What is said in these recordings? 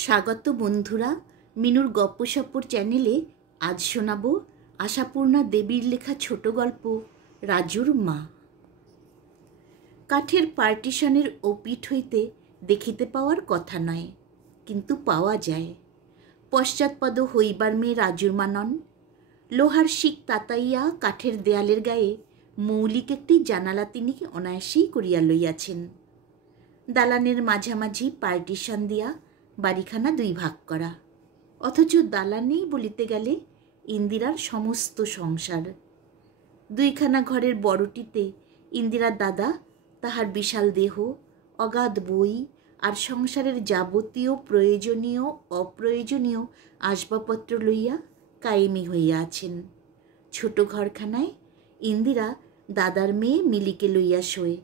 স্বাগত বন্ধুরা, মিনুর গপ্পসপ্পর চ্যানেলে আজ শোনাব আশাপূর্ণা দেবীর লেখা ছোট গল্প রাজুর মা। কাঠের পার্টিশনের ওপিঠ হইতে দেখিতে পাওয়ার কথা নয়, কিন্তু পাওয়া যায়। পশ্চাৎপদ হইবার মেয়ে রাজুর মা নন। লোহার শিক তাতাইয়া কাঠের দেয়ালের গায়ে মৌলিক একটি জানালা তিনি অনায়াসেই করিয়া লইয়াছেন। দালানের মাঝামাঝি পার্টিশন দিয়া বাড়িখানা দুই ভাগ করা, অথচ দালানেই বলিতে গেলে ইন্দিরার সমস্ত সংসার। দুইখানা ঘরের বড়টিতে ইন্দিরার দাদা তাহার বিশাল দেহ, অগাধ বই আর সংসারের যাবতীয় প্রয়োজনীয় অপ্রয়োজনীয় আসবাবপত্র লইয়া কায়েমি হইয়া আছেন। ছোট ঘরখানায় ইন্দিরা দাদার মেয়ে মিলিকে লইয়া শোয়।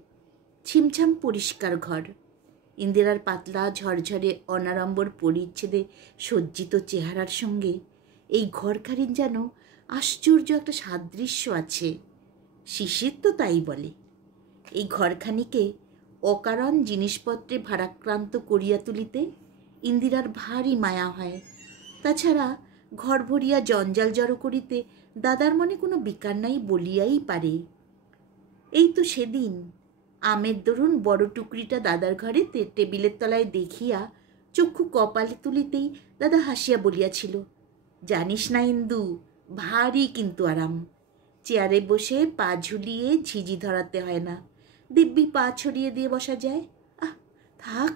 ছিমছাম পরিষ্কার ঘর। ইন্দিরার পাতলা ঝরঝরে অনাড়ম্বর পরিচ্ছেদে সজ্জিত চেহারার সঙ্গে এই ঘরখানির যেন আশ্চর্য একটা সাদৃশ্য আছে। শিশির তো তাই বলে। এই ঘরখানিকে অকারণ জিনিসপত্রে ভারাক্রান্ত করিয়া তুলিতে ইন্দিরার ভারী মায়া হয়। তাছাড়া ঘর ভরিয়া জঞ্জাল জড়ো করিতে দাদার মনে কোনো বিকার নাই বলিয়াই পারে। এই তো সেদিন আমের দরুন বড় টুকরিটা দাদার ঘরে টেবিলের তলায় দেখিয়া চক্ষু কপালে তুলিতেই দাদা হাসিয়া বলিয়াছিল, জানিস না ইন্দু, ভারী কিন্তু আরাম। চেয়ারে বসে পা ঝুলিয়ে ঝিঝি ধরাতে হয় না, দিব্যি পা ছড়িয়ে দিয়ে বসা যায়। থাক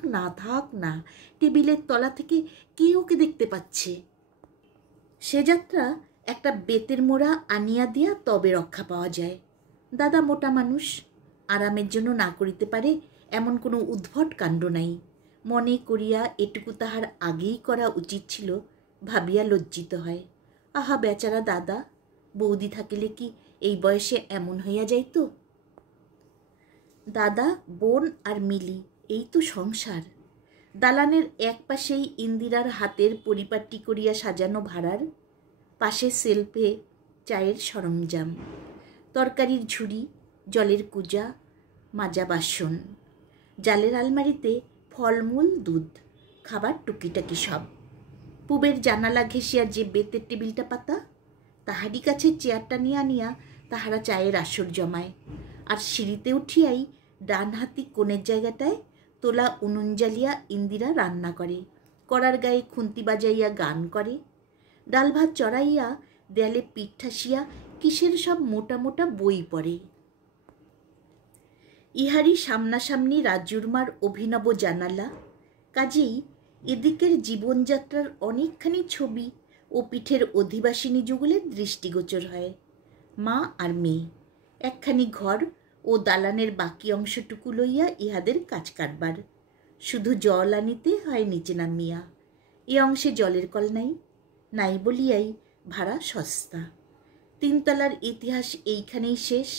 না, টেবিলের তলা থেকে কে ওকে দেখতে পাচ্ছে। সে যাত্রা একটা বেতের মোড়া আনিয়া দিয়া তবে রক্ষা পাওয়া যায়। দাদা মোটা মানুষ, আরামের জন্য না করিতে পারে এমন কোনো উদ্ভট কাণ্ড নাই। মনে করিয়া এটুকু তাহার আগেই করা উচিত ছিল, ভাবিয়া লজ্জিত হয়। আহা বেচারা দাদা, বৌদি থাকিলে কি এই বয়সে এমন হইয়া যাইত? দাদা, বোন আর মিলি, এই তো সংসার। দালানের এক পাশেই ইন্দিরার হাতের পরিপাটি করিয়া সাজানো ভাড়ার, পাশে সেলফে চায়ের সরঞ্জাম, তরকারির ঝুড়ি, জলের কুজা, মাজা বাসন, জালের আলমারিতে ফলমূল, দুধ, খাবার টুকিটাকি সব। পুবের জানালা ঘেঁষিয়া যে বেতের টেবিলটা পাতা, তাহারই কাছে চেয়ারটা নিয়ে আনিয়া তাহারা চায়ের আসর জমায়। আর সিঁড়িতে উঠিয়াই ডান হাতি কোণের জায়গাটায় তোলা উনুন জ্বালিয়া ইন্দিরা রান্না করে, কড়ার গায়ে খুন্তি বাজাইয়া গান করে, ডাল ভাত চড়াইয়া দেয়ালে পিঠ ঠাসিয়া কিসের সব মোটা মোটা বই পড়ে। ইহারই সামনাসামনি রাজুর মার অভিনব জানালা, কাজেই এদিকের জীবনযাত্রার অনেকখানি ছবি ও পিঠের অধিবাসিনী যুগলের দৃষ্টিগোচর হয়। মা আর মেয়ে, একখানি ঘর ও দালানের বাকি অংশটুকু লইয়া ইহাদের কাজ কারবার। শুধু জল আনিতে হয় নিচে নামিয়া। এ অংশে জলের কল নাই বলিয়াই ভাড়া সস্তা। তিনতলার ইতিহাস এইখানেই শেষ।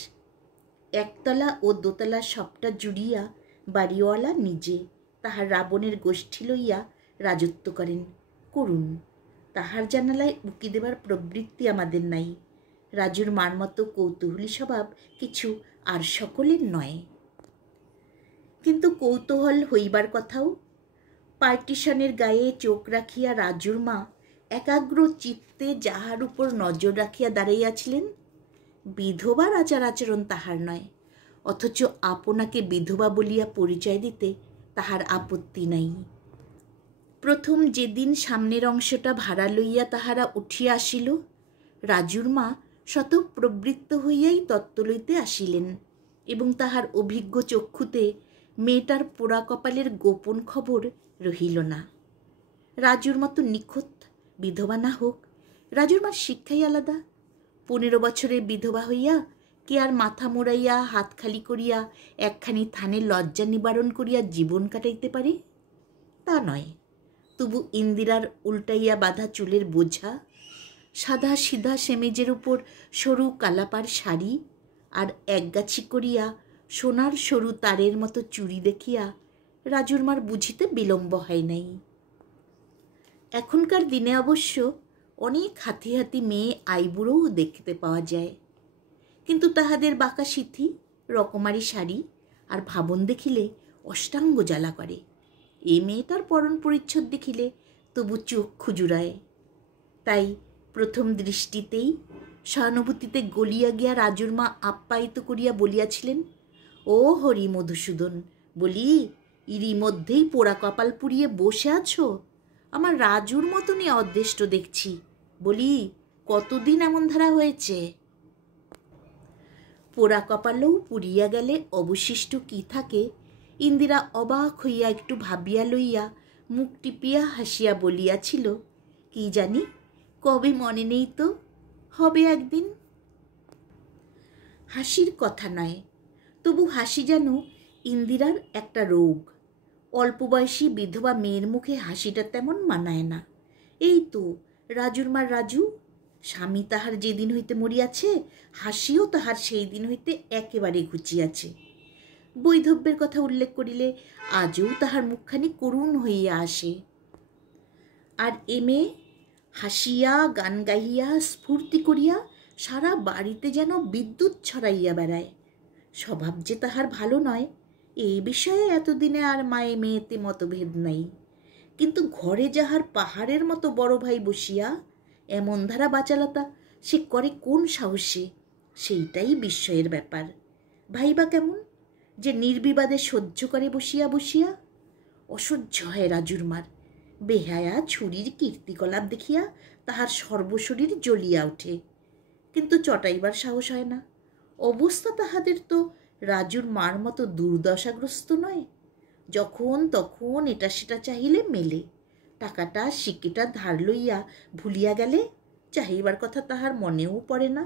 একতলা ও দোতলা সবটা জুড়িয়া বাড়িওয়ালা নিজে তাহার রাবণের গোষ্ঠী লইয়া রাজত্ব করেন। করুন, তাহার জানালায় উকি দেবার প্রবৃত্তি আমাদের নাই। রাজুর মার মতো কৌতূহলী স্বভাব কিছু আর সকলের নয়। কিন্তু কৌতূহল হইবার কথাও। পার্টিশনের গায়ে চোখ রাখিয়া রাজুর মা একাগ্র চিত্তে যাহার উপর নজর রাখিয়া দাঁড়াইয়াছিলেন, বিধবার আচার আচরণ তাহার নয়, অথচ আপনাকে বিধবা বলিয়া পরিচয় দিতে তাহার আপত্তি নাই। প্রথম যেদিন সামনের অংশটা ভাড়া লইয়া তাহারা উঠিয়া আসিল, রাজুর মা স্বতঃপ্রবৃত্ত হইয়াই তত্ত্ব লইতে আসিলেন এবং তাহার অভিজ্ঞ চক্ষুতে মেয়েটার পোড়া কপালের গোপন খবর রহিল না। রাজুর মতো নিখুঁত বিধবা না হোক, রাজুর মার শিক্ষাই আলাদা। 15 বছরের বিধবা হইয়া কে আর মাথা মোড়াইয়া হাত খালি করিয়া একখানি থানে লজ্জা নিবারণ করিয়া জীবন কাটাইতে পারে? তা নয়। তবু ইন্দিরার উল্টাইয়া বাঁধা চুলের বোঝা, সাদা সিধা সেমেজের উপর সরু কালাপার শাড়ি আর একগাছি করিয়া সোনার সরু তারের মতো চুড়ি দেখিয়া রাজুর মার বুঝিতে বিলম্ব হয় নাই। এখনকার দিনে অবশ্য অনেক হাতি হাতি মেয়ে আইবুড়োও দেখতে পাওয়া যায়, কিন্তু তাহাদের বাঁকা সিথি, রকমারি শাড়ি আর ভাবন দেখিলে অষ্টাঙ্গ জ্বালা করে। এ মেয়েটার পরন পরিচ্ছদ দেখিলে তবু চোখ খুজুরায়। তাই প্রথম দৃষ্টিতেই সহানুভূতিতে গলিয়া গিয়া রাজুর মা আপ্যায়িত করিয়া বলিয়াছিলেন, ও হরি মধুসূদন, বলি ইরি মধ্যেই পোড়া কপাল পুড়িয়ে বসে আছো? আমার রাজুর মতনই অদৃষ্ট দেখছি। বলি কতদিন এমন ধারা হয়েছে? পোড়া কপালেও পুড়িয়া গেলে অবশিষ্ট কি থাকে? ইন্দিরা অবাক হইয়া একটু ভাবিয়া লইয়া মুখ টিপিয়া হাসিয়া বলিয়াছিল, কি জানি, কবে মনে নেই তো, হবে একদিন। হাসির কথা নয়, তবু হাসি যেন ইন্দিরার একটা রোগ। অল্প বয়সী বিধবা মেয়ের মুখে হাসিটা তেমন মানায় না। এই তো রাজুর মার রাজু, স্বামী তাহার যেদিন হইতে মরিয়াছে, হাসিও তাহার সেই দিন হইতে একেবারে ঘুচিয়াছে। বৈধব্যের কথা উল্লেখ করিলে আজও তাহার মুখখানি করুণ হইয়া আসে। আর এ মেয়ে হাসিয়া গান গাইয়া স্ফূর্তি করিয়া সারা বাড়িতে যেন বিদ্যুৎ ছড়াইয়া বেড়ায়। স্বভাব যে তাহার ভালো নয়, এই বিষয়ে এতদিনে আর মায়ে মেয়েতে মতভেদ নাই। কিন্তু ঘরে যাহার পাহাড়ের মতো বড় ভাই বসিয়া এমন ধারা বাচালতা সে করে কোন সাহসে, সেইটাই বিস্ময়ের ব্যাপার। ভাইবা কেমন যে নির্বিবাদে সহ্য করে বসিয়া বসিয়া? অসহ্য হয় রাজুর মার। বেহায়া ছুরির কীর্তিকলাপ দেখিয়া তাহার সর্বশরীর জ্বলিয়া ওঠে, কিন্তু চটাইবার সাহস হয় না। অবস্থা তাহাদের তো রাজুর মার মতো দুর্দশাগ্রস্ত নয়। যখন তখন এটা সেটা চাহিলে মেলে। টাকাটা সিকিটা ধার লইয়া ভুলিয়া গেলে চাহিবার কথা তাহার মনেও পড়ে না।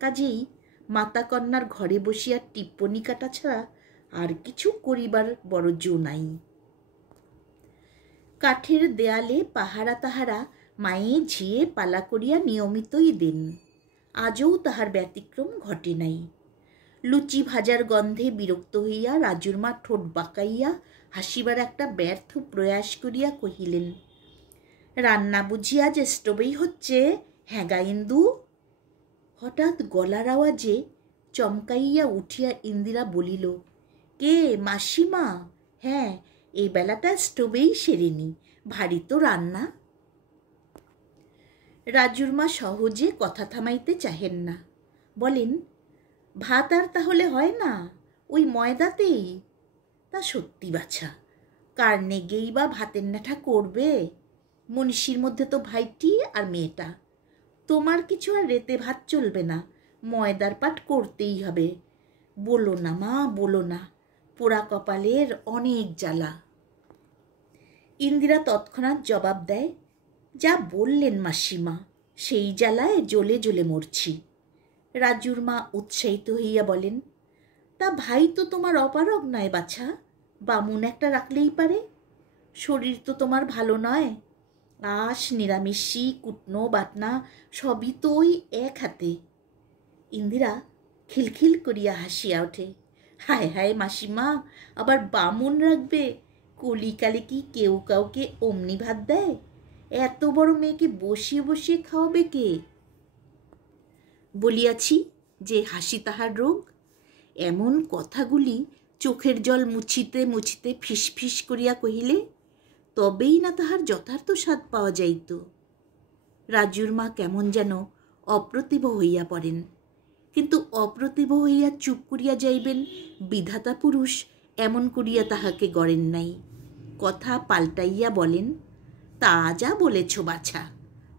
কাজেই মাতা কন্যার ঘরে বসিয়া টিপ্পনী কাটা ছাড়া আর কিছু করিবার বড় জো নাই। কাঠের দেয়ালে পাহারা তাহারা মায়ে ঝিয়ে পালা করিয়া নিয়মিতই দেন। আজও তাহার ব্যতিক্রম ঘটে নাই। লুচি ভাজার গন্ধে বিরক্ত হইয়া রাজুর মা ঠোঁট বাঁকাইয়া হাসিবার একটা ব্যর্থ প্রয়াস করিয়া কহিলেন, রান্না বুঝিয়া যে স্টোভেই হচ্ছে, হ্যাঁ গা ইন্দু? হঠাৎ গলার আওয়াজে চমকাইয়া উঠিয়া ইন্দিরা বলিল, কে মাসিমা? হ্যাঁ, এই বেলাটা স্টোভেই সেরেনি, ভারী তো রান্না। রাজুর মা সহজে কথা থামাইতে চাহেন না, বলেন, ভাত আর তাহলে হয় না ওই ময়দাতেই? তা সত্যি বাছা, কার নেগেই বা ভাতের নেঠা করবে? মনীষীর মধ্যে তো ভাইটি আর মেয়েটা। তোমার কিছু আর রেতে ভাত চলবে না, ময়দার পাট করতেই হবে। বলো না মা, বলো না, পোড়া কপালের অনেক জ্বালা। ইন্দিরা তৎক্ষণাৎ জবাব দেয়, যা বললেন মাসিমা, সেই জ্বালায় জ্বলে জ্বলে মরছি। রাজুর মা উৎসাহিত হইয়া বলেন, তা ভাই তো তোমার অপারগ নয় বাছা, বামুন একটা রাখলেই পারে। শরীর তো তোমার ভালো নয়, আঁশ নিরামিষি কুটনো বাটনা সবই তো ওই এক হাতে। ইন্দিরা খিলখিল করিয়া হাসিয়া ওঠে, হায় হায় মাসিমা, আবার বামুন রাখবে? কলিকালে কি কেউ কাউকে অমনি ভাত দেয়? এত বড় মেয়েকে বসিয়ে বসিয়ে খাওয়াবে কে? বলিয়াছি যে হাসি তাহার রোগ। এমন কথাগুলি চোখের জল মুছিতে মুছিতে ফিস ফিস করিয়া কহিলে তবেই না তাহার যথার্থ স্বাদ পাওয়া যাইত। রাজুর মা কেমন যেন অপ্রতিভ হইয়া পড়েন, কিন্তু অপ্রতিভ হইয়া চুপ করিয়া যাইবেন বিধাতা পুরুষ এমন করিয়া তাহাকে গড়েন নাই। কথা পাল্টাইয়া বলেন, তা যা বলেছ বাছা,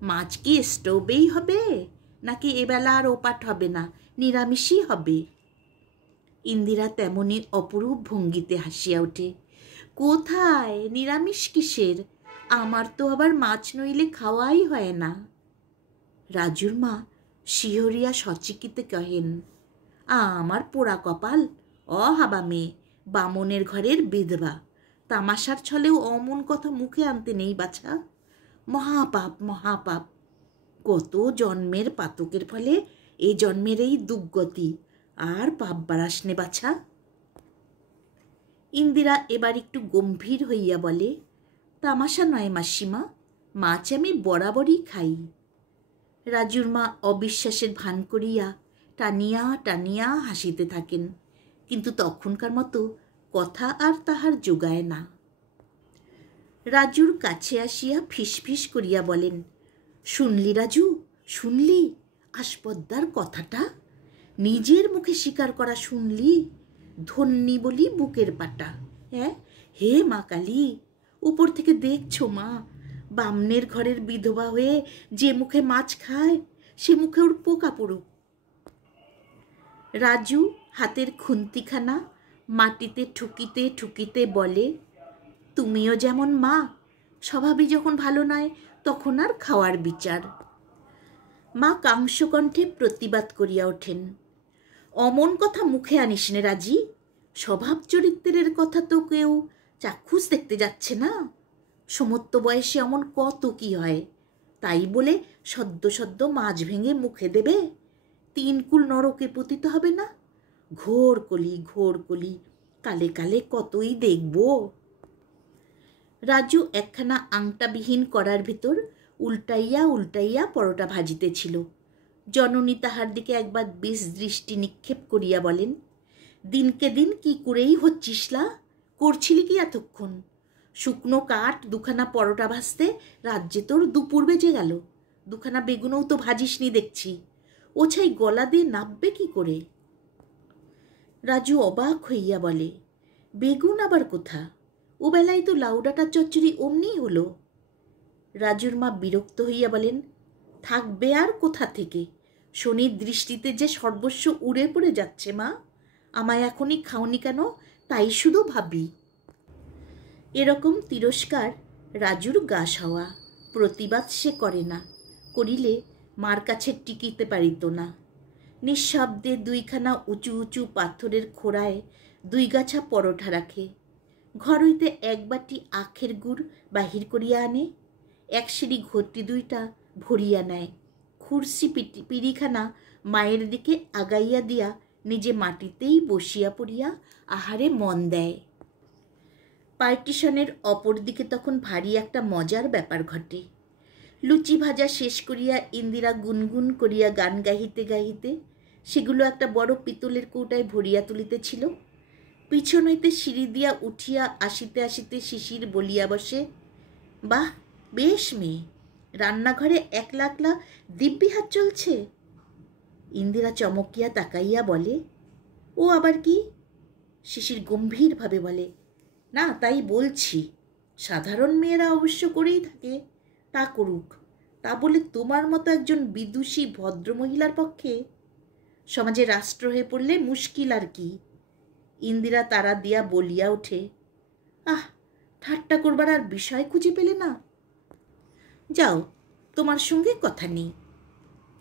মাছ কি স্টোভেই হবে, নাকি এবেলা আর ওপাট হবে না, নিরামিষই হবে? ইন্দিরা তেমনি অপরূপ ভঙ্গিতে হাসিয়া ওঠে, কোথায় নিরামিষ কিসের, আমার তো আবার মাছ নইলে খাওয়াই হয় না। রাজুর মা শিহরিয়া সচিকিতে কহেন, আমার পোড়া কপাল, অহাবা মেয়ে, বামনের ঘরের বিধবা, তামাশার ছলেও অমন কথা মুখে আনতে নেই বাছা। মহাপাপ মহাপাপ, কত জন্মের পাতকের ফলে এ জন্মের এই দুর্গতি, আর পাপ বাড়াসনে বাছা। ইন্দিরা এবার একটু গম্ভীর হইয়া বলে, তামাশা নয় মাসিমা, মাছ আমি বরাবরই খাই। রাজুর মা অবিশ্বাসের ভান করিয়া টানিয়া টানিয়া হাসিতে থাকেন, কিন্তু তখনকার মতো কথা আর তাহার জোগায় না। রাজুর কাছে আসিয়া ফিসফিস করিয়া বলেন, শুনলি রাজু, শুনলি আসপদ্দার কথাটা? নিজের মুখে স্বীকার করা শুনলি? ধন্যি বলি বুকের পাটা। হ্যাঁ, হে মা কালী, উপর থেকে দেখছো মা, বামনের ঘরের বিধবা হয়ে যে মুখে মাছ খায় সে মুখে ওর পোকা পড়ুক। রাজু হাতের খুন্তিখানা মাটিতে ঠুকিতে ঠুকিতে বলে, তুমিও যেমন মা, স্বভাবই যখন ভালো নয় তখন আর খাওয়ার বিচার। মা কাংসকণ্ঠে প্রতিবাদ করিয়া ওঠেন, অমন কথা মুখে আনিস নে রাজি, স্বভাব চরিত্রের কথা তো কেউ চাক্ষুষ দেখতে যাচ্ছে না। সমত্ব বয়সে অমন কত কি হয়, তাই বলে সদ্য সদ্য মাছ ভেঙে মুখে দেবে? 3 কুল নরকে পতিত হবে না? ঘোর কলি, ঘোর কলি, কালে কালে কতই দেখব। রাজু একখানা আংটাবিহীন করার ভিতর উল্টাইয়া উল্টাইয়া পরোটা ভাজিতেছিল। জননী তাহার দিকে একবার বেশ দৃষ্টি নিক্ষেপ করিয়া বলেন, দিনকে দিন কি করেই হচ্ছিসলা? করছিলি কি এতক্ষণ? শুকনো কাঠ 2খানা পরোটা ভাজতে রাজ্যে তোর দুপুর বেজে গেল। 2খানা বেগুনও তো ভাজিসনি দেখছি। ও ছাই গলা দিয়ে নাববে কি করে? রাজু অবাক হইয়া বলে, বেগুন আবার কোথা? ও বেলায় তো লাউ ডাঁটার চচ্চড়ি অমনিই হলো। রাজুর মা বিরক্ত হইয়া বলেন, থাকবে আর কোথা থেকে? শনির দৃষ্টিতে যে সর্বস্ব উড়ে পড়ে যাচ্ছে মা, আমায় এখনই খাওনি কেন তাই শুধু ভাবি। এরকম তিরস্কার রাজুর গা সওয়া। প্রতিবাদ সে করে না, করিলে মার কাছে টিকিতে পারিত না। নিঃশব্দে 2খানা উঁচু উঁচু পাথরের খোড়ায় 2 গাছা পরোটা রাখে। ঘর হইতে 1 বাটি আখের গুড় বাহির করিয়া আনে। 1 সিঁড়ি ঘটি 2টা ভরিয়া নেয়। খুরসি পিড়িখানা মায়ের দিকে আগাইয়া দিয়া নিজে মাটিতেই বসিয়া পড়িয়া আহারে মন দেয়। পার্টিশনের অপর দিকে তখন ভারী একটা মজার ব্যাপার ঘটে। লুচি ভাজা শেষ করিয়া ইন্দিরা গুনগুন করিয়া গান গাহিতে গাহিতে সেগুলো একটা বড় পিতলের কৌটায় ভরিয়া তুলিতেছিল। পিছন হইতে সিঁড়ি দিয়া উঠিয়া আসিতে আসিতে শিশির বলিয়া বসে, বাহ, বেশ মেয়ে, রান্নাঘরে একলা একলা দিব্যি হাত চলছে। ইন্দিরা চমকিয়া তাকাইয়া বলে, ও আবার কি? শিশির গম্ভীরভাবে বলে, না তাই বলছি, সাধারণ মেয়েরা অবশ্য করেই থাকে, তা করুক, তা বলে তোমার মতো একজন বিদুষী ভদ্রমহিলার পক্ষে? সমাজে রাষ্ট্র হয়ে পড়লে মুশকিল আর কি। ইন্দিরা তারা দিয়া বলিয়া ওঠে, আহ, ঠাট্টা করবার আর বিষয় খুঁজে পেলে না? যাও, তোমার সঙ্গে কথা নেই।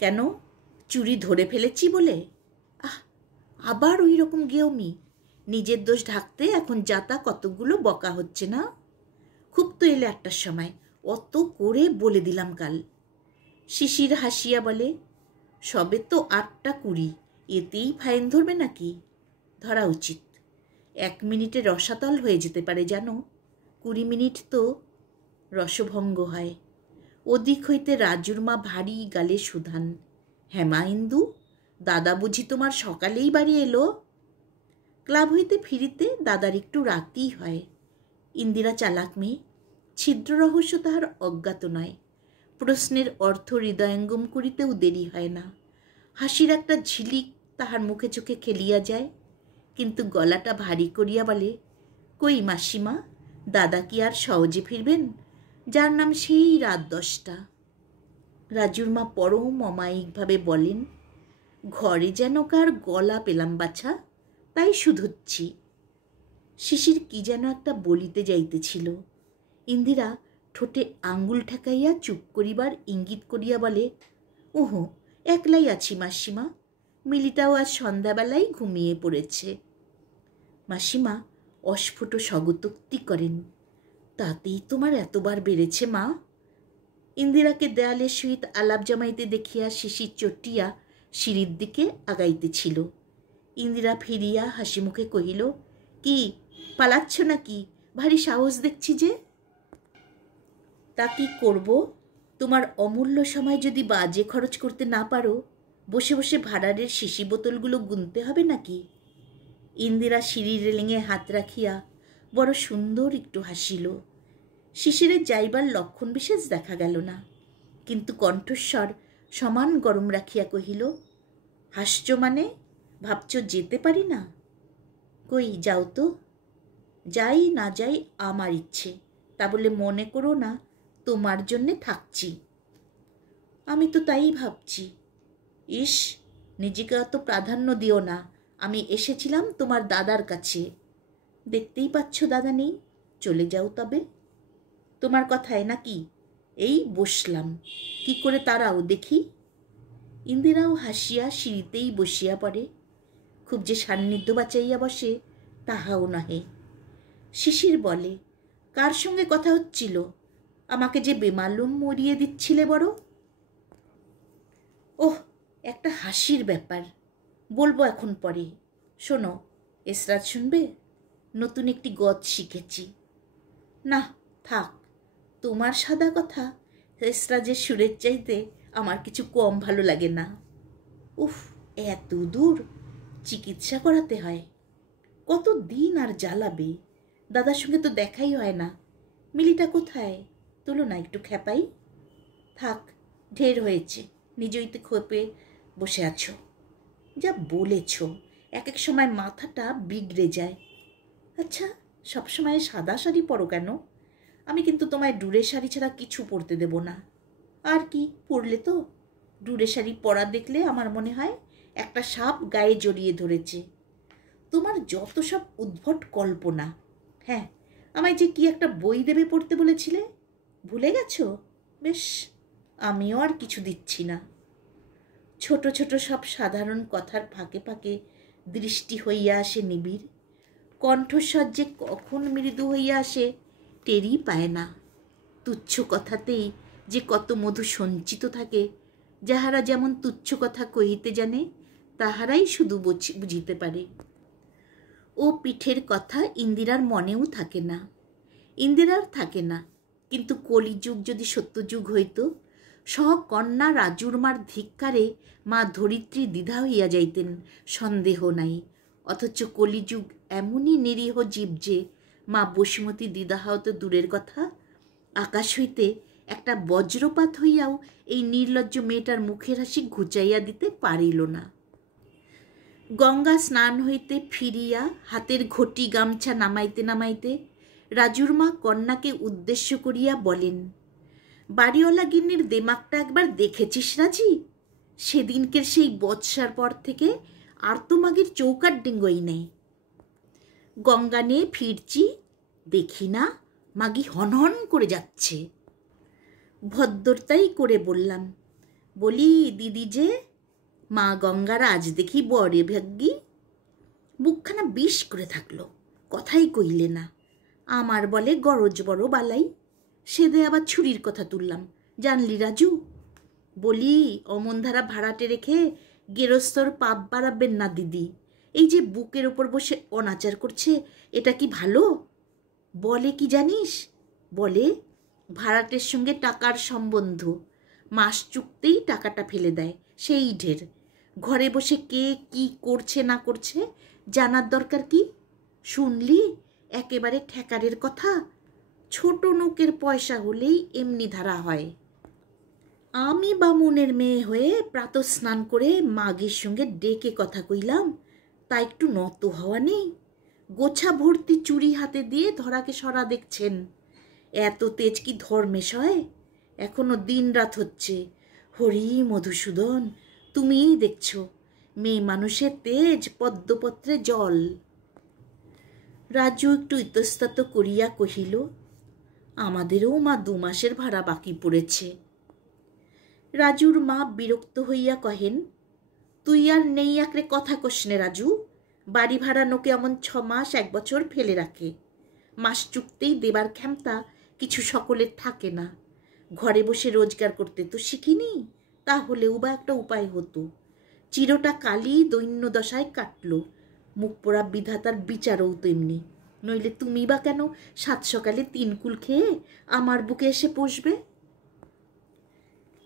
কেন, চুরি ধরে ফেলেছি বলে? আহ, আবার ওই রকম গেউমি। নিজের দোষ ঢাকতে এখন যাতা কতগুলো বকা হচ্ছে না? খুব তো এলে 8টার সময়, অত করে বলে দিলাম কাল। শিশির হাসিয়া বলে, সবে তো 8:20, এতেই ফাইন ধরবে নাকি? ধরা উচিত। 1 মিনিটে রসাতল হয়ে যেতে পারে জানো, 20 মিনিট তো রসভঙ্গ হয়। ওদিক হইতে রাজুর মা ভারী গালে সুধান, হ্যাঁ মা ইন্দু, দাদা বুঝি তোমার সকালেই বাড়ি এলো? ক্লাব হইতে ফিরিতে দাদার একটু রাতই হয়। ইন্দিরা চালাক মেয়ে, ছিদ্র রহস্য তাহার অজ্ঞাত নয়। প্রশ্নের অর্থ হৃদয়ঙ্গম করিতেও দেরি হয় না। হাসির একটা ঝিলিক তাহার মুখে চোখে খেলিয়া যায়, কিন্তু গলাটা ভারী করিয়া বলে, কই মাসিমা, দাদা কি আর সহজে ফিরবেন, যার নাম সেই রাত 10টা? রাজুর মা পরম অমায়িকভাবে বলেন, ঘরে যেন কার গলা পেলাম বাছা, তাই শুধুচ্ছি। শিশির কি যেন একটা বলিতে যাইতেছিল। ইন্দিরা ঠোঁটে আঙ্গুল ঠেকাইয়া চুপ করিবার ইঙ্গিত করিয়া বলে, ওহো, একলাই আছি মাসিমা, মিলিটাও আজ সন্ধ্যাবেলায় ঘুমিয়ে পড়েছে। মাসিমা অস্ফুট স্বগতোক্তি করেন, তাতেই তোমার এতবার বেড়েছে মা? ইন্দিরাকে দেয়ালের সহিত আলাপ জমাইতে দেখিয়া শিশির চটিয়া সিঁড়ির দিকে আগাইতেছিল। ইন্দিরা ফিরিয়া হাসি মুখে কহিল, কি পালাচ্ছ নাকি? ভারী সাহস দেখছি যে। তা কি করব? তোমার অমূল্য সময় যদি বাজে খরচ করতে না পারো, বসে বসে ভাড়ারের শিশি বোতলগুলো গুনতে হবে নাকি? ইন্দিরা সিঁড়ির রেলিংয়ে হাত রাখিয়া বড় সুন্দর একটু হাসিল। শিশিরের যাইবার লক্ষণ বিশেষ দেখা গেল না, কিন্তু কণ্ঠস্বর সমান গরম রাখিয়া কহিল, হাসছ মানে? ভাবছ যেতে পারি না? কই যাও তো। যাই না যাই আমার ইচ্ছে, তা বলে মনে করো না তোমার জন্যে থাকছি। আমি তো তাই ভাবছি। ইস, নিজেকে অত প্রাধান্য দিও না। আমি এসেছিলাম তোমার দাদার কাছে। দেখতেই পাচ্ছ দাদা নেই, চলে যাও তবে। তোমার কথায় নাকি? এই বসলাম, কি করে তারাও দেখি। ইন্দিরাও হাসিয়া সিঁড়িতেই বসিয়া পড়ে। খুব যে সান্নিধ্য বাঁচাইয়া বসে তাহাও নহে। শিশির বলে, কার সঙ্গে কথা হচ্ছিল? আমাকে যে বেমালুম মরিয়ে দিচ্ছিলে বড়। ওহ, একটা হাসির ব্যাপার, বলবো এখন পরে। শোনো, এসরাজ শুনবে? নতুন একটি গদ শিখেছি। না থাক, তোমার সাদা কথা এসরাজের সুরের চাইতে আমার কিছু কম ভালো লাগে না। উফ, এত দূর চিকিৎসা করাতে হয়, কত দিন আর জ্বালাবে। দাদার সঙ্গে তো দেখাই হয় না। মিলিটা কোথায়? তুলো না একটু খেপাই। থাক, ঢের হয়েছে, নিজইতে খোপে বসে আছো। যা বলেছ, এক এক সময় মাথাটা বিগড়ে যায়। আচ্ছা, সবসময় সাদা শাড়ি পরো কেন? আমি কিন্তু তোমায় ডুরে শাড়ি ছাড়া কিছু পরতে দেব না। আর কি পরলে তো? ডুরে শাড়ি পরা দেখলে আমার মনে হয় একটা সাপ গায়ে জড়িয়ে ধরেছে। তোমার যত সব উদ্ভট কল্পনা। হ্যাঁ, আমায় যে কি একটা বই দেবে পড়তে বলেছিলে, ভুলে গেছো? বেশ, আমিও আর কিছু দিচ্ছি না। ছোট ছোট সব সাধারণ কথার ফাঁকে ফাঁকে দৃষ্টি হইয়া আসে নিবিড়। কণ্ঠস্বর যে কখন মৃদু হইয়া আসে টেরই পায় না। তুচ্ছ কথাতেই যে কত মধু সঞ্চিত থাকে, যাহারা যেমন তুচ্ছ কথা কহিতে জানে তাহারাই শুধু বুঝিতে পারে। ও পিঠের কথা ইন্দিরার মনেও থাকে না। ইন্দিরার থাকে না, কিন্তু কলিযুগ যদি সত্যযুগ হইত, সকন্যা রাজুর মার ধিক্কারে মা ধরিত্রী দ্বিধা হইয়া যাইতেন, সন্দেহ নাই। অথচ কলিযুগ এমনই নিরীহ জীব যে মা বসুমতী দ্বিধা হওয়া তো দূরের কথা, আকাশ হইতে একটা বজ্রপাত হইয়াও এই নির্লজ্জ মেয়েটার মুখের হাসি ঘুচাইয়া দিতে পারিল না। গঙ্গা স্নান হইতে ফিরিয়া হাতের ঘটি গামছা নামাইতে নামাইতে রাজুর মা কন্যাকে উদ্দেশ্য করিয়া বলেন, বাড়িওয়ালা গিন্নির দেমাকটা একবার দেখেছিস রাজি? সেদিনকের সেই বৎসার পর থেকে আর তো মাগির চৌকার ডিঙ্গই নেই। গঙ্গা নিয়ে ফিরছি, দেখি না মাগি হনহন করে যাচ্ছে। ভদ্রতাই করে বললাম, বলি দিদি যে, মা গঙ্গার আজ দেখি বড়ে ভাগ্যি। বুকখানা বিষ করে থাকলো, কথাই কইলে না। আমার বলে গরজ বড় বালাই, সেদে আবার ছুরির কথা তুললাম, জানলি রাজু? বলি, অমন ধারা ভাড়াটে রেখে গেরস্তর পাপ বাড়াবেন না দিদি। এই যে বুকের ওপর বসে অনাচার করছে, এটা কি ভালো? বলে কি জানিস? বলে ভাড়াটের সঙ্গে টাকার সম্বন্ধ, মাস চুকতেই টাকাটা ফেলে দেয়, সেই ঢের। ঘরে বসে কে কি করছে না করছে জানার দরকার কি? শুনলি একেবারে ঠেকারের কথা। ছোট নোকের পয়সা হলেই এমনি ধারা হয়। আমি বামুনের মেয়ে হয়ে প্রাতঃস্নান করে মাগির সঙ্গে ডেকে কথা কইলাম, তা একটু নত হওয়া নেই? গোছা ভর্তি চুরি হাতে দিয়ে ধরাকে সরা দেখছেন। এত তেজ কি ধর্মে সয়? এখনো দিন রাত হচ্ছে। হরি মধুসূদন, তুমিই দেখছ, মেয়ে মানুষের তেজ পদ্মপত্রে জল। রাজু একটু ইতস্তত করিয়া কহিল, আমাদেরও মা 2 মাসের ভাড়া বাকি পড়েছে। রাজুর মা বিরক্ত হইয়া কহেন, তুই আর নেই আঁকড়ে কথা কসনে রাজু। বাড়ি ভাড়া নোকে এমন 6 মাস 1 বছর ফেলে রাখে। মাস চুকতেই দেবার ক্ষমতা কিছু সকলের থাকে না। ঘরে বসে রোজগার করতে তো শিখিনি, তাহলেও বা একটা উপায় হতো। চিরটা কালই দৈন্য দশায় কাটল, মুখ পোড়া বিধাতার বিচারও তেমনি। নইলে তুমি বা কেন 7 সকালে 3 কুল খেয়ে আমার বুকে এসে বসবে?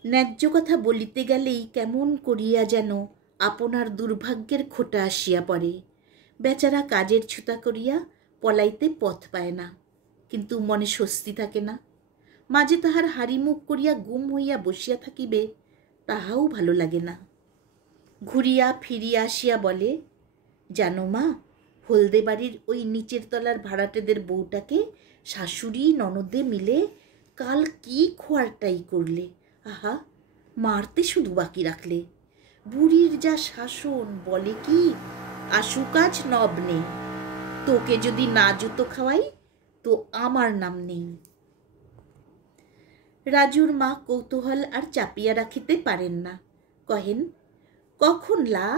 ন্যায্য কথা বলিতে গেলেই কেমন করিয়া যেন আপনার দুর্ভাগ্যের খোঁটা আসিয়া পড়ে। বেচারা কাজের ছুতা করিয়া পলাইতে পথ পায় না, কিন্তু মনে স্বস্তি থাকে না। মাঝে তাহার হাড়ি মুখ করিয়া গুম হইয়া বসিয়া থাকিবে, তাহাও ভালো লাগে না। ঘুরিয়া ফিরিয়া আসিয়া বলে, জানো মা, হলদে বাড়ির ওই নিচের তলার ভাড়াটেদের বউটাকে শাশুড়ি ননদে মিলে কাল কি খোয়ারটাই করলে, আহা, মারতে শুধু বাকি রাখলে। বুড়ির যা শাসন, বলে কি, আশু কাজ নব নেই, তোকে যদি না জুতো খাওয়াই তো আমার নাম নেই। রাজুর মা কৌতূহল আর চাপিয়া রাখিতে পারেন না, কহেন, কখন লা,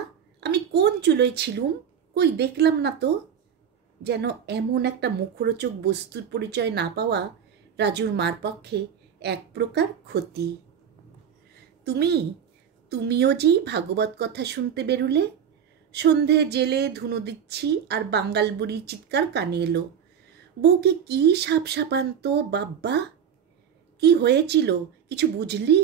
আমি কোন চুলোয় ছিলুম, কই দেখলাম না তো। যেন এমন একটা মুখরোচক বস্তুর পরিচয় না পাওয়া রাজুর মার পক্ষে এক প্রকার ক্ষতি। তুমিও যেই ভাগবত কথা শুনতে বেরুলে, সন্ধে জেলে ধুনো দিচ্ছি আর বাঙ্গাল বুড়ির চিৎকার কানে এলো, বউকে কি সাপ সাপান্ত বাব্বা, কি হয়েছিল কিছু বুঝলি?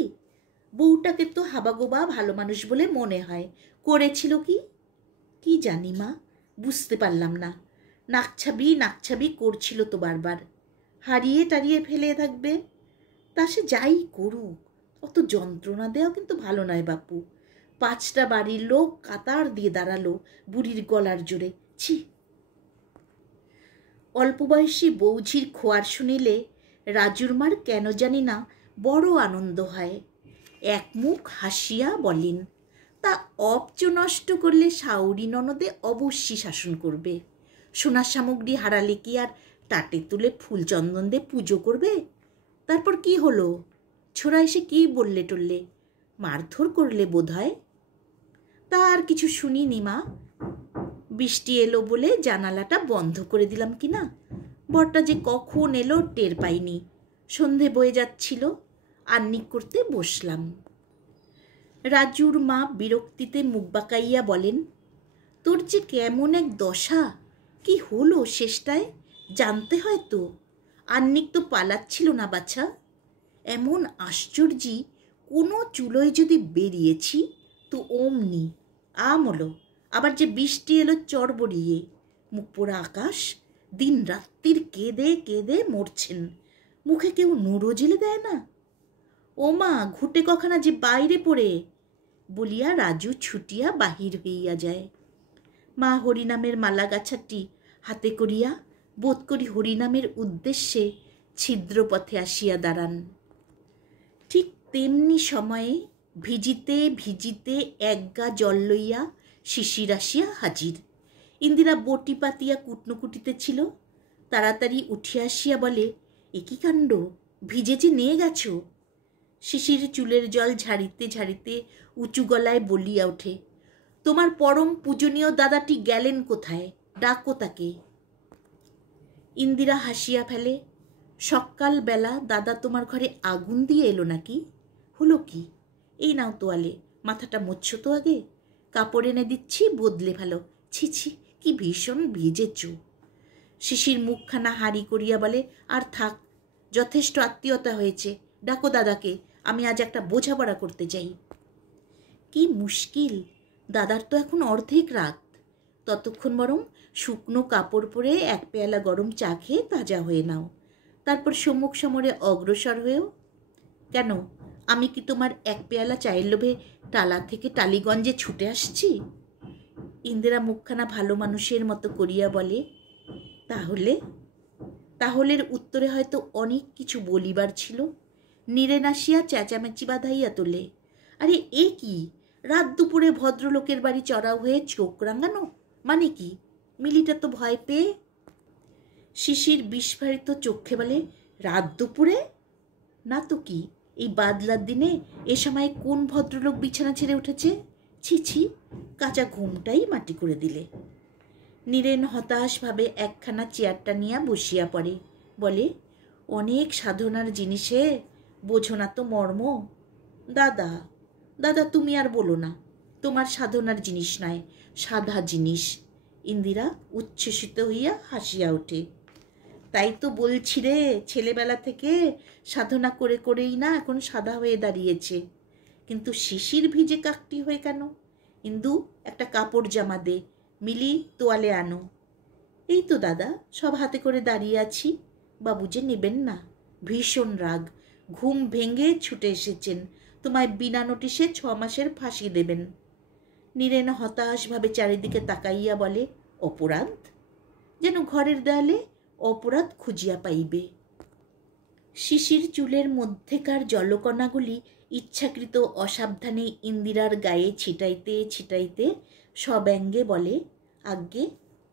বউটাকে তো হাবাগোবা ভালো মানুষ বলে মনে হয়, করেছিল কি? কি জানি মা, বুঝতে পারলাম না। নাকছাবি করছিল তো বারবার, হারিয়ে টারিয়ে ফেলে থাকবে। তা সে যাই করুক, অত যন্ত্রণা দেওয়া কিন্তু ভালো নয় বাপু। 5টা বাড়ির লোক কাতার দিয়ে দাঁড়ালো বুড়ির গলার জোরে, ছি। অল্প বয়সী বৌঝির খোয়ার শুনিলে রাজুর মার কেন জানি না বড় আনন্দ হয়। এক মুখ হাসিয়া বলেন, তা অপচ নষ্ট করলে শাউরি ননদে অবশ্যই শাসন করবে। সোনার সামগ্রী হারালে কি আর টাটে তুলে ফুল চন্দন দিয়ে পুজো করবে? তারপর কি হলো? ছোড়া এসে কি বললে টললে, মারধর করলে বোধ হয়। তা আর কিছু শুনিনি মা, বৃষ্টি এলো বলে জানালাটা বন্ধ করে দিলাম কিনা, বরটা যে কখন এলো টের পাইনি। সন্ধে বয়ে যাচ্ছিল, আহ্নিক করতে বসলাম। রাজুর মা বিরক্তিতে মুখ বাঁকাইয়া বলেন, তোর যে কেমন এক দশা, কি হলো শেষটায় জানতে হয় তো। আহ্নিক তো পালাচ্ছিল না বাছা, এমন আশ্চর্যি কোনো চুলোয় যদি বেরিয়েছি তো অমনি আমলো। আবার যে বৃষ্টি এলো চড়বড়িয়ে, মুখ পোড়া আকাশ, দিন রাত্রির কেঁদে কেঁদে মরছেন, মুখে কেউ নুড়ো জেলে দেয় না। ও মা, ঘুটে কখানা যে বাইরে পড়ে, বলিয়া রাজু ছুটিয়া বাহির হইয়া যায়। মা হরিনামের মালা গাছাটি হাতে করিয়া বোধ করি হরিনামের উদ্দেশ্যে ছিদ্রপথে আসিয়া দাঁড়ান। ঠিক তেমনি সময়ে ভিজিতে ভিজিতে একগা জল লইয়া শিশির আসিয়া হাজির। ইন্দিরা বটি পাতিয়া কুটনো কুটিতেছিল, তাড়াতাড়ি উঠিয়া আসিয়া বলে, এ কি কাণ্ড, ভিজে যে নিয়ে গেছ। শিশির চুলের জল ঝাড়িতে ঝাড়িতে উঁচু গলায় বলিয়া ওঠে, তোমার পরম পূজনীয় দাদাটি গেলেন কোথায়, ডাকো তাকে। ইন্দিরা হাসিয়া ফেলে, সকালবেলা দাদা তোমার ঘরে আগুন দিয়ে এলো নাকি? হলো কি? এই নাও তোয়ালে, মাথাটা মুছছো তো আগে, কাপড় এনে দিচ্ছি বদলে ভালো। ছি ছি, কি ভীষণ ভিজেছ। শিশির মুখখানা হাঁড়ি করিয়া বলে, আর থাক, যথেষ্ট আত্মীয়তা হয়েছে, ডাকো দাদাকে, আমি আজ একটা বোঝাপড়া করতে চাই। কি মুশকিল, দাদার তো এখন অর্ধেক রাত, ততক্ষণ বরং শুকনো কাপড় পরে এক পেয়ালা গরম চা খেয়ে তাজা হয়ে নাও, তারপর সম্মুখ সমরে অগ্রসর হয়েও। কেন, আমি কি তোমার এক পেয়ালা চায়ের লোভে টালা থেকে টালিগঞ্জে ছুটে আসছি? ইন্দিরা মুখখানা ভালো মানুষের মতো করিয়া বলে, তাহলের উত্তরে হয়তো অনেক কিছু বলিবার ছিল। নীরেন আসিয়া চেঁচামেচি বাঁধাইয়া তোলে, আরে এ কি, রাত দুপুরে ভদ্রলোকের বাড়ি চড়াও হয়ে চোখ রাঙানো, মানে কি? মিলিটা তো ভয় পেয়ে। শিশির বিস্ফারিত চোখে বলে, রাত দুপুরে না তো কি, এই বাদলার দিনে এ সময় কোন ভদ্রলোক বিছানা ছেড়ে উঠেছে? ছি ছি, কাঁচা ঘুমটাই মাটি করে দিলে। নীরেন হতাশভাবে একখানা চেয়ারটা নিয়ে বসিয়া পড়ে, বলে, অনেক সাধনার জিনিসে, বোঝো না তো মর্ম। দাদা দাদা তুমি আর বলো না, তোমার সাধনার জিনিস নয়, সাধা জিনিস। ইন্দিরা উচ্ছ্বসিত হইয়া হাসিয়া ওঠে। তাই তো বলছি রে, ছেলেবেলা থেকে সাধনা করে করেই না এখন সাদা হয়ে দাঁড়িয়েছে। কিন্তু শিশির ভিজে কাকটি হয়ে কেন? ইন্দু, একটা কাপড় জামা দে, মিলি তোয়ালে আনো। এই তো দাদা, সব হাতে করে দাঁড়িয়ে আছি, বাবু যে নেবেন না, ভীষণ রাগ, ঘুম ভেঙে ছুটে এসেছেন, তোমায় বিনা নোটিশে 6 মাসের ফাঁসি দেবেন। নীরেন হতাশভাবে চারিদিকে তাকাইয়া বলে, অপরাধ? যেন ঘরের দেয়ালে অপরাধ খুঁজিয়া পাইবে। শিশির চুলের মধ্যেকার জলকণাগুলি ইচ্ছাকৃত অসাবধানে ইন্দিরার গায়ে ছিটাইতে ছিটাইতে সব্যঙ্গে বলে, আজ্ঞে,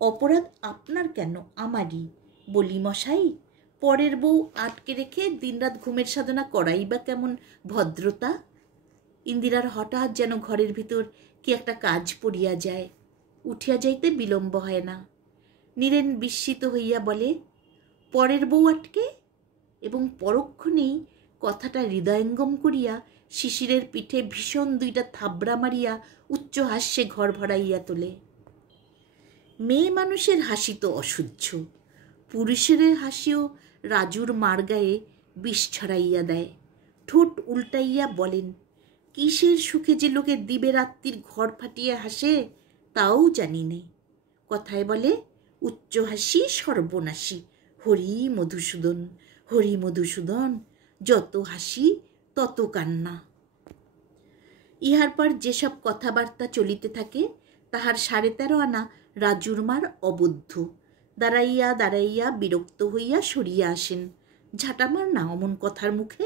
অপরাধ আপনার কেন, আমারই। বলি মশাই, পরের বউ আটকে রেখে দিনরাত ঘুমের সাধনা করাই বা কেমন ভদ্রতা? ইন্দিরার হঠাৎ যেন ঘরের ভিতর কি একটা কাজ পড়িয়া যায়, উঠিয়া যাইতে বিলম্ব হয় না। নীরেন বিস্মিত হইয়া বলে, পরের বউ আটকে? এবং পরক্ষণেই কথাটা হৃদয়ঙ্গম করিয়া শিশিরের পিঠে ভীষণ 2টা থাবড়া মারিয়া উচ্চ হাস্যে ঘর ভরাইয়া তোলে। মেয়ে মানুষের হাসি তো অসহ্য, পুরুষের হাসিও রাজুর মার গায়ে বিষ ছড়াইয়া দেয়। ঠোঁট উল্টাইয়া বলেন, কিসের সুখে যে লোকে দিবে রাত্রির ঘর ফাটিয়ে হাসে তাও জানি নে। কথায় বলে, উচ্চ হাসি সর্বনাশী, হরি মধুসূদন, হরি মধুসূদন, যত হাসি তত কান্না। ইহার পর যেসব কথাবার্তা চলিতে থাকে তাহার 13.5 আনা রাজুর মার অবদ্ধ। দাঁড়াইয়া দাঁড়াইয়া বিরক্ত হইয়া সরিয়া আসেন, ঝাঁটামার না অমন কথার মুখে।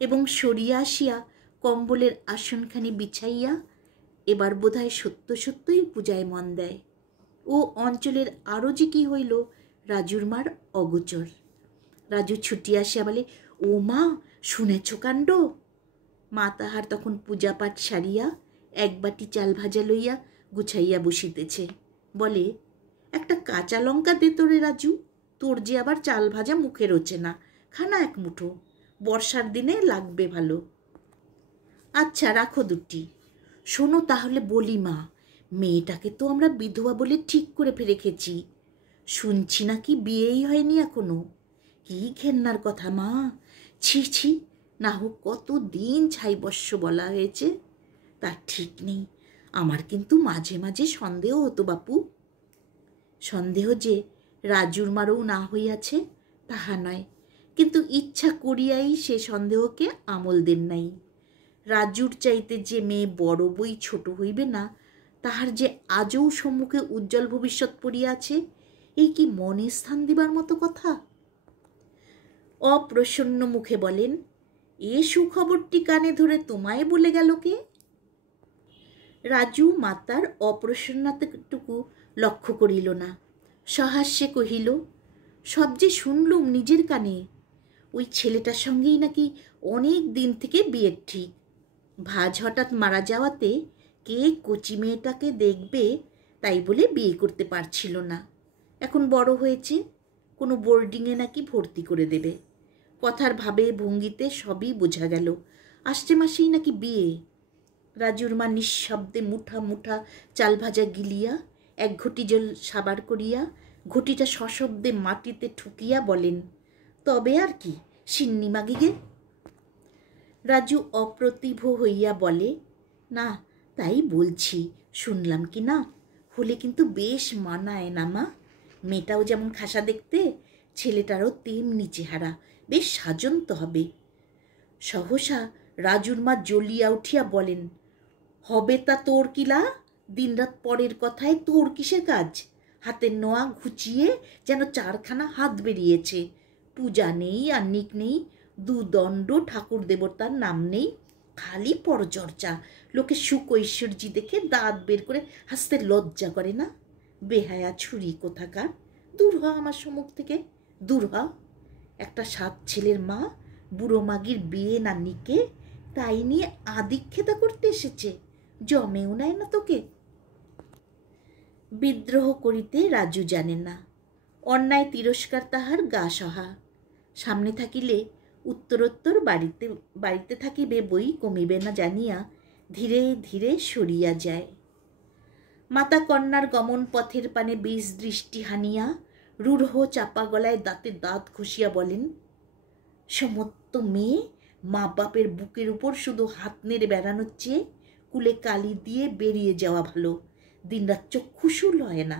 এবং সরিয়া আসিয়া কম্বলের আসনখানি বিছাইয়া এবার বোধহয় সত্য সত্যই পূজায় মন দেয়। ও অঞ্চলের আরও যে কি হইল রাজুর মার অগোচর। রাজু ছুটিয়া আসিয়া বলে, ও মা, শুনেছ কাণ্ড? মা তাহার তখন পূজাপাঠ সারিয়া 1 বাটি চাল ভাজা লইয়া গুছাইয়া বসিতেছে। বলে, একটা কাঁচা লঙ্কা দে তোরে রাজু, তোর যে আবার চাল ভাজা মুখে রোচে না, খানা 1 মুঠো, বর্ষার দিনে লাগবে ভালো। আচ্ছা, রাখো 2টি। শোনো তাহলে বলি মা, মেয়েটাকে তো আমরা বিধবা বলে ঠিক করে রেখেছি, শুনছি নাকি বিয়েই হয়নি এখনো। কি ঘেন্নার কথা মা, ছি ছি, না হোক কত দিন ছাইবস্য বলা হয়েছে, তার ঠিক নেই। আমার কিন্তু মাঝে মাঝে সন্দেহ হতো বাপু। সন্দেহ যে রাজুর মারও না হইয়াছে তাহা নয়, কিন্তু ইচ্ছা করিয়াই সে সন্দেহকে আমল দেন নাই। রাজুর চাইতে যে মেয়ে বড় বই ছোট হইবে না, তাহার যে আজও সম্মুখে উজ্জ্বল ভবিষ্যৎ পড়িয়া আছে, এই কি মনে স্থান দিবার মতো কথা? অপ্রসন্ন মুখে বলেন, এ সুখবরটি কানে ধরে তোমায় বলে গেল কে? রাজু মাতার অপ্রসন্নতাটুকু লক্ষ্য করিল না, সহাস্যে কহিল, সব যে শুনলুম নিজের কানে। ওই ছেলেটার সঙ্গেই নাকি অনেক দিন থেকে বিয়ের ঠিক। ভাজ হঠাৎ মারা যাওয়াতে কে কচি মেয়েটাকে দেখবে তাই বলে বিয়ে করতে পারছিল না। এখন বড় হয়েছে, কোনো বোর্ডিংয়ে নাকি ভর্তি করে দেবে। কথার ভাবে ভঙ্গিতে সবই বোঝা গেল। আসছে মাসেই নাকি বিয়ে। রাজুর মা নিঃশব্দে মুঠা মুঠা চাল ভাজা গিলিয়া 1 ঘটি জল সাবার করিয়া ঘটিটা সশব্দে মাটিতে ঠুকিয়া বলেন, তবে আর কি, সিন্নি মাগিগে। রাজু অপ্রতিভ হইয়া বলে, না তাই বলছি, শুনলাম কি না, হলে কিন্তু বেশ মানায় না মা। মেয়েটাও যেমন খাসা দেখতে, ছেলেটারও তেমনি চেহারা, বেশ সাজন্ত হবে। সহসা রাজুর মা জ্বলিয়া উঠিয়া বলেন, হবে তা তোর কিলা? দিনরাত পরের কথায় তোর কিসের কাজ? হাতের নোয়া ঘুচিয়ে যেন 4খানা হাত বেরিয়েছে। পূজা নেই, আহ্নিক নেই, 2 দণ্ড ঠাকুর দেবতার নাম নেই, খালি পরচর্চা। লোকে সুখ ঐশ্বর্যি দেখে দাঁত বের করে হাসতে লজ্জা করে না? বেহায়া ছুরি কোথাকার, দূর হ আমার সম্মুখ থেকে, দূর হ। একটা 7 ছেলের মা বুড়ো মাগির বিয়ে না নিকে তাই নিয়ে আদিক্ষেতা করতে এসেছে, জমেও নেয় না তোকে। বিদ্রোহ করিতে রাজু জানে না, অন্যায় তিরস্কার তাহার গা সহা। সামনে থাকিলে উত্তরোত্তর বাড়িতে থাকিবে বই কমিবে না জানিয়া ধীরে ধীরে সরিয়া যায়। মাতা কন্যার গমন পথের পানে বিষ দৃষ্টি হানিয়া রূঢ় চাপা গলায় দাঁতে দাঁত ঘষিয়া বলেন, সমস্ত মেয়ে মা বাপের বুকের উপর শুধু হাত নেড়ে বেড়ানোর চেয়ে কুলে কালি দিয়ে বেরিয়ে যাওয়া ভালো, দিনরাত চক্ষুশূল হয় না।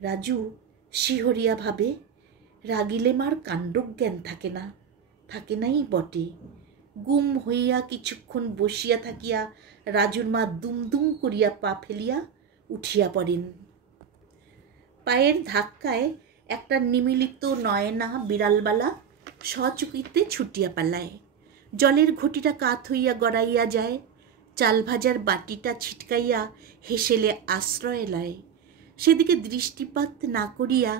রাজু শিহরিয়া ভাবে, রাগিলে মার কাণ্ডজ্ঞান থাকে নাই বটে। গুম হইয়া কিছুক্ষণ বসিয়া থাকিয়া রাজুর মা দুম দুম করিয়া পা ফেলিয়া উঠিয়া পড়েন। পায়ের ধাক্কায় একটা নিমিলিত নয়না বিড়ালবালা সচকিতে ছুটিয়া পালায়। জলের ঘটিটা কাত হইয়া গড়াইয়া যায়। চাল ভাজার বাটিটা ছিটকাইয়া হেসেলে আশ্রয় লয়। সেদিকে দৃষ্টিপাত না করিয়া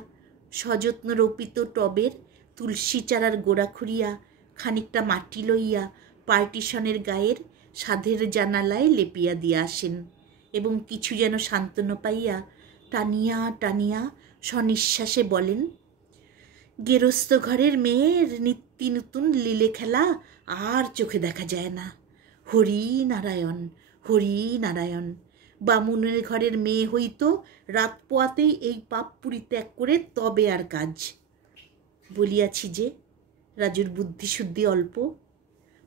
সযত্ন রোপিত টবের তুলসী চারার গোড়া খুঁড়িয়া খানিকটা মাটি লইয়া পার্টিশনের গায়ের সাধের জানালায় লেপিয়া দিয়া আসেন এবং কিছু যেন সান্ত্বনা পাইয়া টানিয়া টানিয়া সনিঃশ্বাসে বলেন, গেরস্ত ঘরের মেয়ের নিত্য নতুন লীলে খেলা আর চোখে দেখা যায় না। হরি নারায়ণ, হরি নারায়ণ। বামুনের ঘরের মেয়ে হইতো রাত পোয়াতেই এই পাপ পুরি ত্যাগ করে তবে আর কাজ। বলিয়াছি যে রাজুর বুদ্ধিশুদ্ধি অল্প,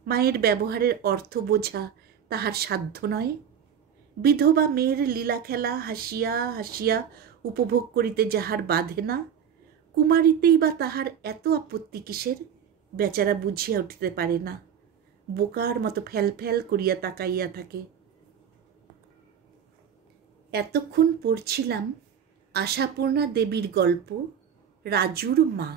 মায়ের ব্যবহারের অর্থ বোঝা তাহার সাধ্য নয়। বিধবা মেয়ের লীলা খেলা হাসিয়া হাসিয়া উপভোগ করিতে যাহার বাধে না, কুমারীতেই বা তাহার এত আপত্তি কিসের? বেচারা বুঝিয়া উঠিতে পারে না, বোকার মতো ফ্যাল ফ্যাল করিয়া তাকাইয়া থাকে। এতক্ষণ পড়ছিলাম আশাপূর্ণা দেবীর গল্প রাজুর মা।